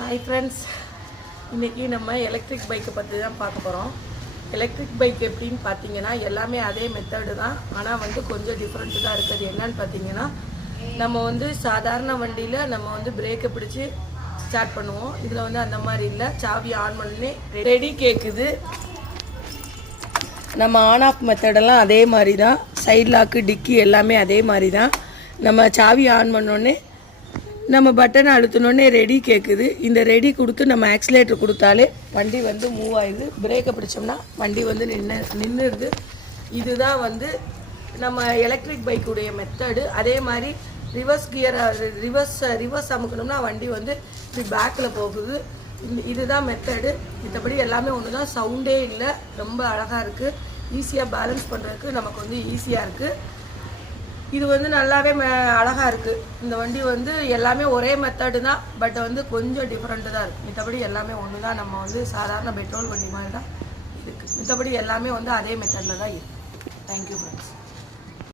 Hi friends, இன்றைக்கி நம்ம electric பைக்கை பற்றி தான் பார்க்க போகிறோம். எலக்ட்ரிக் பைக் எப்படின்னு பார்த்தீங்கன்னா எல்லாமே அதே மெத்தடு தான், ஆனால் வந்து கொஞ்சம் டிஃப்ரெண்ட்டு தான் இருக்குது. என்னன்னு பார்த்தீங்கன்னா நம்ம வந்து சாதாரண வண்டியில் நம்ம வந்து பிரேக்கை பிடிச்சி ஸ்டார்ட் பண்ணுவோம். இதில் வந்து அந்த மாதிரி இல்லை, சாவி ஆன் பண்ணி ரெடி கேட்குது. நம்ம ஆன் ஆஃப் மெத்தடெல்லாம் அதே மாதிரி தான், சைட் லாக்கு டிக்கி எல்லாமே அதே மாதிரி தான். நம்ம சாவி ஆன் பண்ணோடனே நம்ம பட்டனை அழுத்தினோடனே ரெடி கேட்குது. இந்த ரெடி கொடுத்து நம்ம ஆக்சிலேட்டர் கொடுத்தாலே வண்டி வந்து மூவ் ஆயிடுது. பிரேக்கை பிடிச்சோம்னா வண்டி வந்து நின்றுடுது. இதுதான் வந்து நம்ம எலக்ட்ரிக் பைக்குடைய மெத்தடு. அதே மாதிரி ரிவர்ஸ் கியர் ரிவர்ஸ் அமுக்கணும்னா வண்டி வந்து இப்படி பேக்கில் போகுது. இதுதான் மெத்தடு. மற்றபடி எல்லாமே ஒன்று தான், சவுண்டே இல்லை, ரொம்ப அழகாக இருக்குது. ஈஸியாக பேலன்ஸ் பண்ணுறதுக்கு நமக்கு வந்து ஈஸியாக இருக்குது. இது வந்து நல்லாவே அழகாக இருக்குது. இந்த வண்டி வந்து எல்லாமே ஒரே மெத்தடு தான், பட் வந்து கொஞ்சம் டிஃப்ரெண்ட்டு தான் இருக்குது. மற்றபடி எல்லாமே ஒன்று தான். நம்ம வந்து சாதாரண பெட்ரோல் வண்டி மாதிரி தான் இருக்குது. மற்றபடி எல்லாமே வந்து அதே மெத்தடில் தான் இருக்குது. Thank you friends.